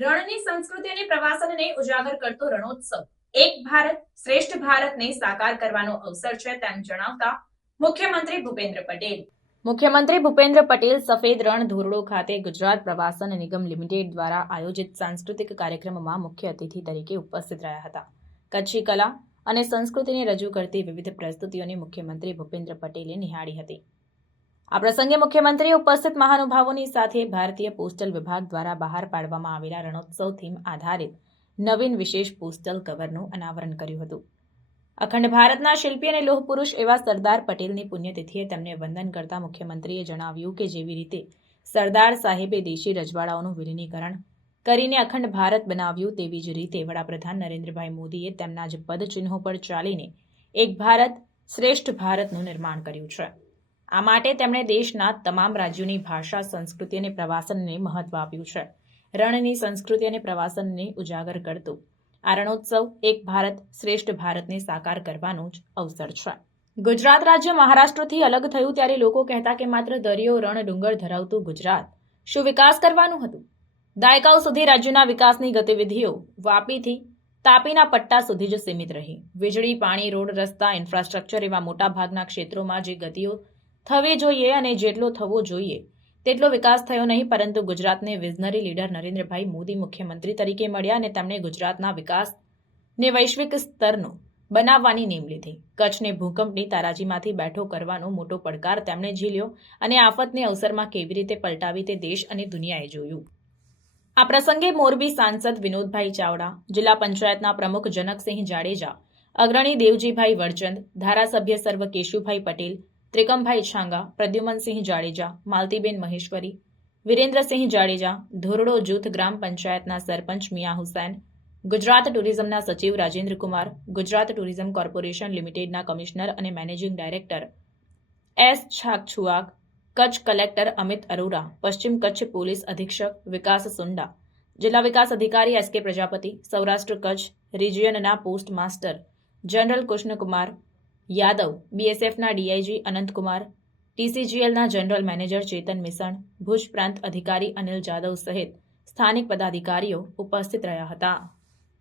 રણની સંસ્કૃતિ અને પ્રવાસનને ઉજાગર કરતો રણોત્સવ એક ભારત શ્રેષ્ઠ ભારતને સાકાર કરવાનો અવસર છે તેમ જણાવતા મુખ્યમંત્રી ભૂપેન્દ્ર પટેલ સફેદ રણ ધોરડો ખાતે ગુજરાત પ્રવાસન નિગમ લિમિટેડ દ્વારા આયોજિત સાંસ્કૃતિક કાર્યક્રમમાં મુખ્ય અતિથિ તરીકે ઉપસ્થિત રહ્યા હતા. કચ્છી કલા અને સંસ્કૃતિને રજૂ કરતી વિવિધ પ્રસ્તુતિઓને મુખ્યમંત્રી ભૂપેન્દ્ર પટેલે નિહાળી હતી. આ પ્રસંગે મુખ્યમંત્રીએ ઉપસ્થિત મહાનુભાવોની સાથે ભારતીય પોસ્ટલ વિભાગ દ્વારા બહાર પાડવામાં આવેલા રણોત્સવ થીમ આધારિત નવીન વિશેષ પોસ્ટલ કવરનું અનાવરણ કર્યું હતું. અખંડ ભારતના શિલ્પી અને લોહપુરુષ એવા સરદાર પટેલની પુણ્યતિથિએ તેમને વંદન કરતા મુખ્યમંત્રીએ જણાવ્યું કે જેવી રીતે સરદાર સાહેબે દેશી રજવાડાઓનું વિલીનીકરણ કરીને અખંડ ભારત બનાવ્યું તેવી જ રીતે વડાપ્રધાન નરેન્દ્રભાઈ મોદીએ તેમના જ પદચિહ્નો પર ચાલીને એક ભારત શ્રેષ્ઠ ભારતનું નિર્માણ કર્યું છે. આ માટે તેમણે દેશના તમામ રાજ્યોની ભાષા, સંસ્કૃતિ અને પ્રવાસનને મહત્વ આપ્યું છે. રણની સંસ્કૃતિ અને પ્રવાસનને ઉજાગર કરતું આ રણોત્સવ એક ભારત શ્રેષ્ઠ ભારતને સાકાર કરવાનો જ અવસર છે. ગુજરાત રાજ્ય મહારાષ્ટ્રથી અલગ થયું ત્યારે લોકો કહેતા કે માત્ર દરિયો, રણ, ડુંગર ધરાવતું ગુજરાત શું વિકાસ કરવાનું હતું? દાયકાઓ સુધી રાજ્યના વિકાસની ગતિવિધિઓ વાપીથી તાપીના પટ્ટા સુધી જ સીમિત રહી. વીજળી, પાણી, રોડ, રસ્તા, ઇન્ફ્રાસ્ટ્રક્ચર એવા મોટાભાગના ક્ષેત્રોમાં જે ગતિઓ થવી જોઈએ અને જેટલો થવો જોઈએ તેટલો વિકાસ થયો નહીં, પરંતુ ગુજરાતને વિઝનરી લીડર નરેન્દ્રભાઈ મોદી મુખ્યમંત્રી તરીકે મળ્યા અને તેમણે ગુજરાતના વિકાસને વૈશ્વિક સ્તરનો બનાવવાની નેમ લીધી. કચ્છને ભૂકંપની તારાજીમાંથી બેઠો કરવાનો મોટો પડકાર તેમણે ઝીલ્યો અને આફતને અવસરમાં કેવી રીતે પલટાવી તે દેશ અને દુનિયાએ જોયું. આ પ્રસંગે મોરબી સાંસદ વિનોદભાઈ ચાવડા, જિલ્લા પંચાયતના પ્રમુખ જનકસિંહ જાડેજા, અગ્રણી દેવજીભાઈ વરચંદ, ધારાસભ્ય સર્વ કેશુભાઈ પટેલ, ત્રિકમભાઈ છાંગા, પ્રદ્યુમનસિંહ જાડેજા, માલતીબેન મહેશ્વરી, વિરેન્દ્રસિંહ જાડેજા, ધોરડો જૂથ ગ્રામ પંચાયતના સરપંચ મિયા હુસૈન, ગુજરાત ટુરિઝમના સચિવ રાજેન્દ્ર કુમાર, ગુજરાત ટુરિઝમ કોર્પોરેશન લિમિટેડના કમિશનર અને managing director S Chhakchhuak, Kutch collector Amit Arora, પશ્ચિમ કચ્છ પોલીસ અધિક્ષક વિકાસ સુંડા, જિલ્લા વિકાસ અધિકારી એસ કે પ્રજાપતિ, સૌરાષ્ટ્ર કચ્છ રિજિયનના post master general Krishnakumar Yadav, બીએસએફના ડીઆઈજી અનંતકુમાર, ટીસીજીએલના જનરલ મેનેજર ચેતન મિસણ, ભુજ પ્રાંત અધિકારી અનિલ જાદવ સહિત સ્થાનિક પદાધિકારીઓ ઉપસ્થિત રહ્યા હતા.